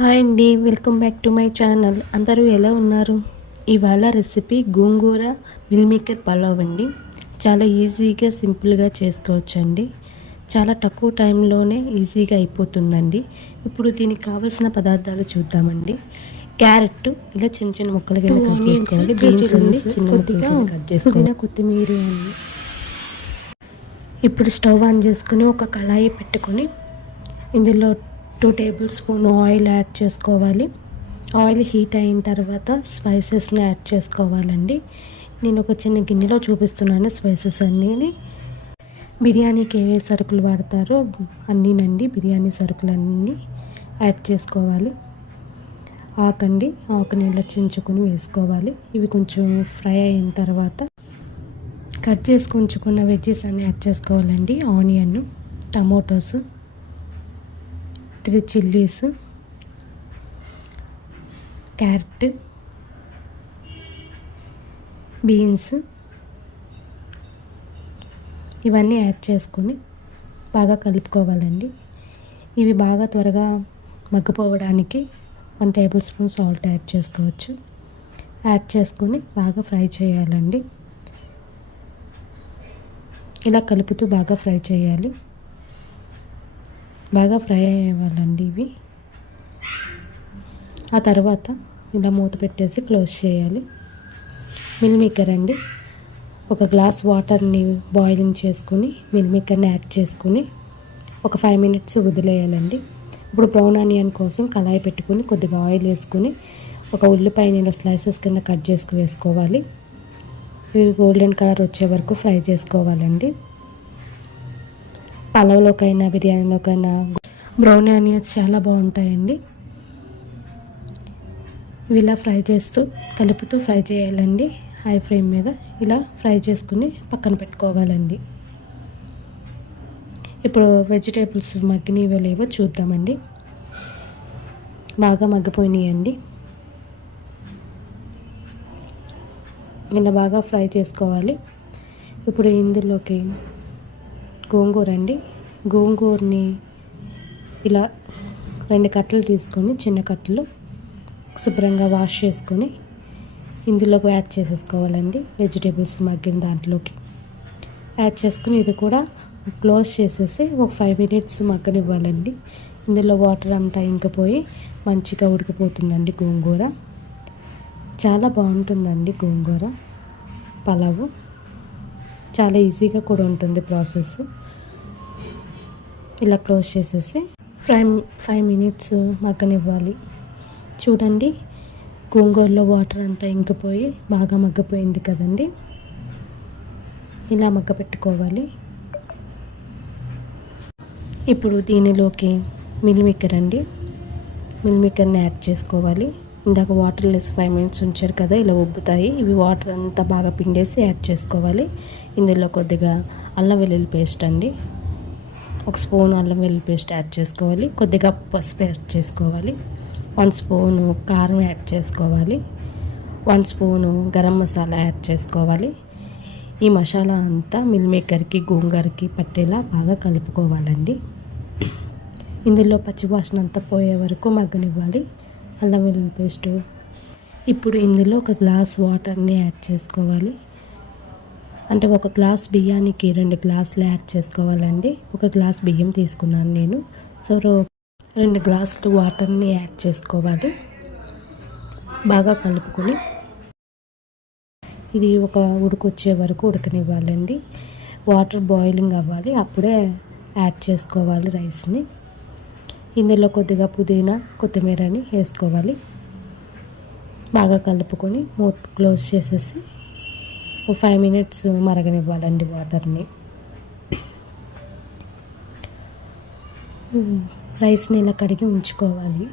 Hi అండి, welcome back to my channel. అందరూ ఎలా ఉన్నారు? ఇవాళ రెసిపీ గోంగూర మిల్ మేకర్ పలావ్ అండి. చాలా ఈజీగా సింపుల్గా చేసుకోవచ్చండి. చాలా తక్కువ టైంలోనే ఈజీగా అయిపోతుందండి. ఇప్పుడు దీనికి కావాల్సిన పదార్థాలు చూద్దామండి. క్యారెట్ ఇలా చిన్న చిన్న ముక్కలు కింద కట్ చేసుకోవాలి. బీన్స్ చిన్న ముక్కలుగా కట్ చేసుకోవాలి. కొత్తిమీర. ఇప్పుడు స్టవ్ ఆన్ చేసుకుని ఒక కళాయి పెట్టుకొని ఇందులో 2 టేబుల్ స్పూన్ ఆయిల్ యాడ్ చేసుకోవాలి. ఆయిల్ హీట్ అయిన తర్వాత స్పైసెస్ని యాడ్ చేసుకోవాలండి. నేను ఒక చిన్న గిన్నెలో చూపిస్తున్నాను స్పైసెస్ అన్నీ. బిర్యానీకి ఏవే సరుకులు వాడతారో అన్నీనండి, బిర్యానీ సరుకులన్నీ యాడ్ చేసుకోవాలి. ఆకుని ఇలా చించుకొని వేసుకోవాలి. ఇవి కొంచెం ఫ్రై అయిన తర్వాత కట్ చేసుకొని ఉంచుకున్న వెజ్జెస్ అన్నీ యాడ్ చేసుకోవాలండి. Onion, tomatoes, 3 chillies, carrot, beans ఇవన్నీ యాడ్ చేసుకొని బాగా కలుపుకోవాలండి. ఇవి బాగా త్వరగా మగ్గిపోవడానికి 1 టేబుల్ స్పూన్ సాల్ట్ యాడ్ చేసుకోవచ్చు. యాడ్ చేసుకొని బాగా ఫ్రై చేయాలండి. ఇలా కలుపుతూ బాగా ఫ్రై చేయాలి. బాగా ఫ్రై అవ్వాలండి ఇవి. ఆ తర్వాత ఇలా మూత పెట్టేసి క్లోజ్ చేయాలి. మిల్ మేకర్ అండి, ఒక గ్లాస్ వాటర్ని బాయిలింగ్ చేసుకుని మిల్ మేకర్ని యాడ్ చేసుకుని ఒక 5 మినిట్స్ వదిలేయాలండి. ఇప్పుడు బ్రౌన్ ఆనియన్ కోసం కళాయి పెట్టుకుని కొద్దిగా ఆయిల్ వేసుకుని ఒక ఉల్లిపాయని ఇలా స్లైసెస్ కింద కట్ చేసుకు వేసుకోవాలి. ఇవి గోల్డెన్ కలర్ వచ్చే వరకు ఫ్రై చేసుకోవాలండి. పలావ్లోకైనా బిర్యానీలోకైనా బ్రౌన్ ఆనియన్స్ చాలా బాగుంటాయండి. ఇలా ఫ్రై చేస్తూ కలుపుతూ ఫ్రై చేయాలండి. హై ఫ్లేమ్ మీద ఇలా ఫ్రై చేసుకుని పక్కన పెట్టుకోవాలండి. ఇప్పుడు వెజిటేబుల్స్ మగ్గినవో లేవో చూద్దామండి. బాగా మగ్గిపోయినాయండి. ఇలా బాగా ఫ్రై చేసుకోవాలి. ఇప్పుడు ఇందులోకి గోంగూర అండి, గోంగూరని ఇలా 2 కట్టలు తీసుకొని చిన్న కట్టలు శుభ్రంగా వాష్ చేసుకొని ఇందులోకి యాడ్ చేసేసుకోవాలండి. వెజిటేబుల్స్ మగ్గిన దాంట్లోకి యాడ్ చేసుకుని ఇది కూడా క్లోజ్ చేసేసి ఒక 5 మినిట్స్ మగ్గనివ్వాలండి. ఇందులో వాటర్ అంతా ఇంకిపోయి మంచిగా ఉడికిపోతుందండి గోంగూర. చాలా బాగుంటుందండి గోంగూర పలావు. చాలా ఈజీగా కూడా ఉంటుంది ప్రాసెస్. ఇలా క్లోజ్ చేసేసి 5 మినిట్స్ మగ్గనివ్వాలి. చూడండి, గోంగూరలో వాటర్ అంతా ఇంకిపోయి బాగా మగ్గిపోయింది కదండి. ఇలా మగ్గపెట్టుకోవాలి. ఇప్పుడు దీనిలోకి మిల్ మేకర్ అండి, మిల్ మేకర్ని యాడ్ చేసుకోవాలి. ఇందాక వాటర్ లెస్ 5 మినిట్స్ ఉంచారు కదా, ఇలా ఉబ్బుతాయి. ఇవి వాటర్ అంతా బాగా పిండేసి యాడ్ చేసుకోవాలి. ఇందులో కొద్దిగా అల్లం వెల్లుల్లి పేస్ట్ అండి, 1 స్పూన్ అల్లం వెల్లుల్లి పేస్ట్ యాడ్ చేసుకోవాలి. కొద్దిగా పసుపు యాడ్ చేసుకోవాలి. 1 స్పూను కారం యాడ్ చేసుకోవాలి. 1 స్పూను గరం మసాలా యాడ్ చేసుకోవాలి. ఈ మసాలా అంతా మిల్ మేకర్కి గోంగూరకి పట్టేలా బాగా కలుపుకోవాలండి. ఇందులో పచ్చివాసన అంతా పోయే వరకు మగ్గనివ్వాలి అల్లం వెల్లుల్లి పేస్టు. ఇప్పుడు ఇందులో 1 గ్లాస్ వాటర్ని యాడ్ చేసుకోవాలి. అంటే 1 గ్లాస్ బియ్యానికి 2 గ్లాసులు యాడ్ చేసుకోవాలండి. 1 గ్లాస్ బియ్యం తీసుకున్నాను నేను. సో 2 గ్లాసులు వాటర్ని యాడ్ చేసుకోవాలి. బాగా కలుపుకొని ఇది ఒక ఉడికొచ్చే వరకు ఉడకనివ్వాలండి. వాటర్ బాయిలింగ్ అవ్వాలి, అప్పుడే యాడ్ చేసుకోవాలి రైస్ని. ఇందులో కొద్దిగా పుదీనా కొత్తిమీరని వేసుకోవాలి. బాగా కలుపుకొని మూత క్లోజ్ చేసేసి 5 మినిట్స్ మరగనివ్వాలండి వాటర్ని. రైస్ని ఇలా కడిగి ఉంచుకోవాలి.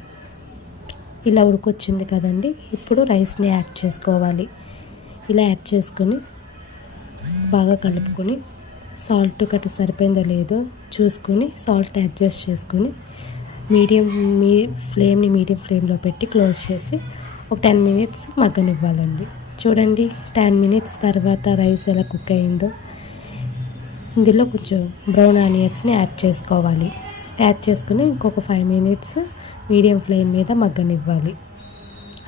ఇలా ఉడికొచ్చింది కదండి, ఇప్పుడు రైస్ని యాడ్ చేసుకోవాలి. ఇలా యాడ్ చేసుకొని బాగా కలుపుకొని సాల్ట్ గట్రా సరిపోయిందో లేదో చూసుకొని సాల్ట్ అడ్జస్ట్ చేసుకొని ఫ్లేమ్ని మీడియం ఫ్లేమ్లో పెట్టి క్లోజ్ చేసి ఒక 10 మినిట్స్ మగ్గనివ్వాలండి. చూడండి, 10 మినిట్స్ తర్వాత రైస్ ఎలా కుక్ అయిందో. ఇందులో కొంచెం బ్రౌన్ ఆనియన్స్ని యాడ్ చేసుకోవాలి. యాడ్ చేసుకుని ఇంకొక 5 మినిట్స్ మీడియం ఫ్లేమ్ మీద మగ్గనివ్వాలి.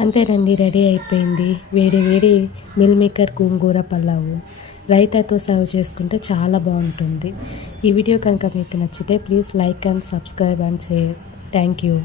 అంతేనండి, రెడీ అయిపోయింది వేడి వేడి మిల్ మేకర్ గోంగూర పలావు. రైతాతో సర్వ్ చేసుకుంటే చాలా బాగుంటుంది. ఈ వీడియో కనుక మీకు నచ్చితే please like and subscribe and share. Thank you.